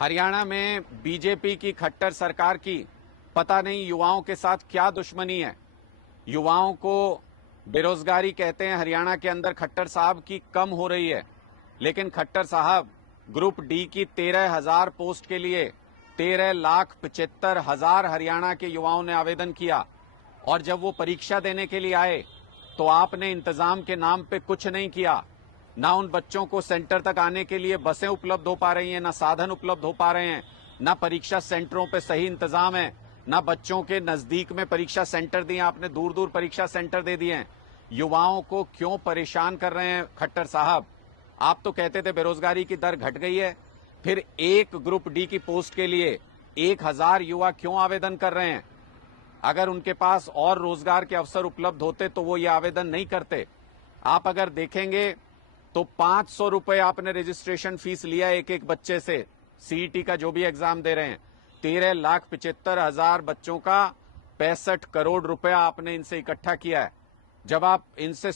हरियाणा में बीजेपी की खट्टर सरकार की पता नहीं युवाओं के साथ क्या दुश्मनी है। युवाओं को बेरोजगारी कहते हैं, हरियाणा के अंदर खट्टर साहब की कम हो रही है, लेकिन खट्टर साहब ग्रुप डी की 13,000 पोस्ट के लिए 13,75,000 हरियाणा के युवाओं ने आवेदन किया और जब वो परीक्षा देने के लिए आए तो आपने इंतजाम के नाम पे कुछ नहीं किया। ना उन बच्चों को सेंटर तक आने के लिए बसें उपलब्ध हो पा रही हैं, ना साधन उपलब्ध हो पा रहे हैं, ना परीक्षा सेंटरों पे सही इंतजाम है, ना बच्चों के नजदीक में परीक्षा सेंटर दिए, आपने दूर दूर परीक्षा सेंटर दे दिए हैं। युवाओं को क्यों परेशान कर रहे हैं खट्टर साहब? आप तो कहते थे बेरोजगारी की दर घट गई है, फिर एक ग्रुप डी की पोस्ट के लिए 1,000 युवा क्यों आवेदन कर रहे हैं? अगर उनके पास और रोजगार के अवसर उपलब्ध होते तो वो ये आवेदन नहीं करते। आप अगर देखेंगे तो 500 रुपए आपने रजिस्ट्रेशन फीस लिया एक एक बच्चे से, सीईटी का जो भी एग्जाम दे रहे हैं। 13,75,000 बच्चों का 65 करोड़ रुपया आपने इनसे इकट्ठा किया है। जब आप इनसे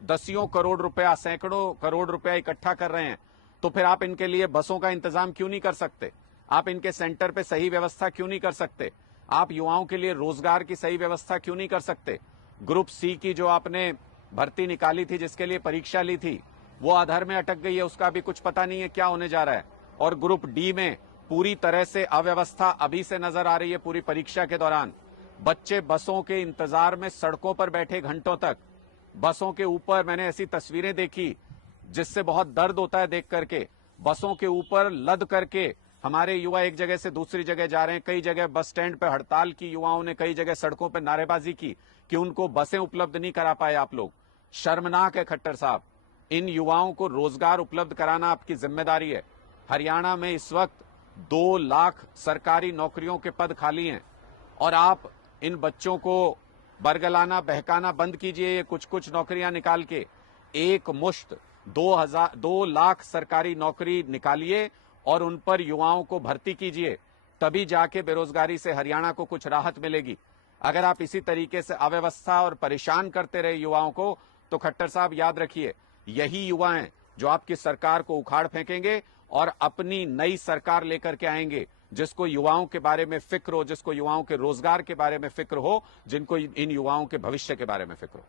दसियों करोड़ रुपया, सैकड़ों करोड़ रुपया इकट्ठा कर रहे हैं तो फिर आप इनके लिए बसों का इंतजाम क्यों नहीं कर सकते? आप इनके सेंटर पे सही व्यवस्था क्यों नहीं कर सकते? आप युवाओं के लिए रोजगार की सही व्यवस्था क्यों नहीं कर सकते? ग्रुप सी की जो आपने भर्ती निकाली थी, जिसके लिए परीक्षा ली थी, वो आधार में अटक गई है, उसका भी कुछ पता नहीं है क्या होने जा रहा है। और ग्रुप डी में पूरी तरह से अव्यवस्था अभी से नजर आ रही है। पूरी परीक्षा के दौरान बच्चे बसों के इंतजार में सड़कों पर बैठे घंटों तक, बसों के ऊपर मैंने ऐसी तस्वीरें देखी जिससे बहुत दर्द होता है देख करके। बसों के ऊपर लद करके हमारे युवा एक जगह से दूसरी जगह जा रहे हैं। कई जगह बस स्टैंड पर हड़ताल की युवाओं ने, कई जगह सड़कों पर नारेबाजी की कि उनको बसें उपलब्ध नहीं करा पाए आप लोग। शर्मनाक है खट्टर साहब। इन युवाओं को रोजगार उपलब्ध कराना आपकी जिम्मेदारी है। हरियाणा में इस वक्त 2 लाख सरकारी नौकरियों के पद खाली हैं और आप इन बच्चों को बरगलाना, बहकाना बंद कीजिए। ये कुछ कुछ नौकरियां निकाल के एक मुश्त 2 लाख सरकारी नौकरी निकालिए और उन पर युवाओं को भर्ती कीजिए, तभी जाके बेरोजगारी से हरियाणा को कुछ राहत मिलेगी। अगर आप इसी तरीके से अव्यवस्था और परेशान करते रहे युवाओं को, तो खट्टर साहब याद रखिए, यही युवा हैं जो आपकी सरकार को उखाड़ फेंकेंगे और अपनी नई सरकार लेकर के आएंगे, जिसको युवाओं के बारे में फिक्र हो, जिसको युवाओं के रोजगार के बारे में फिक्र हो, जिनको इन युवाओं के भविष्य के बारे में फिक्र हो।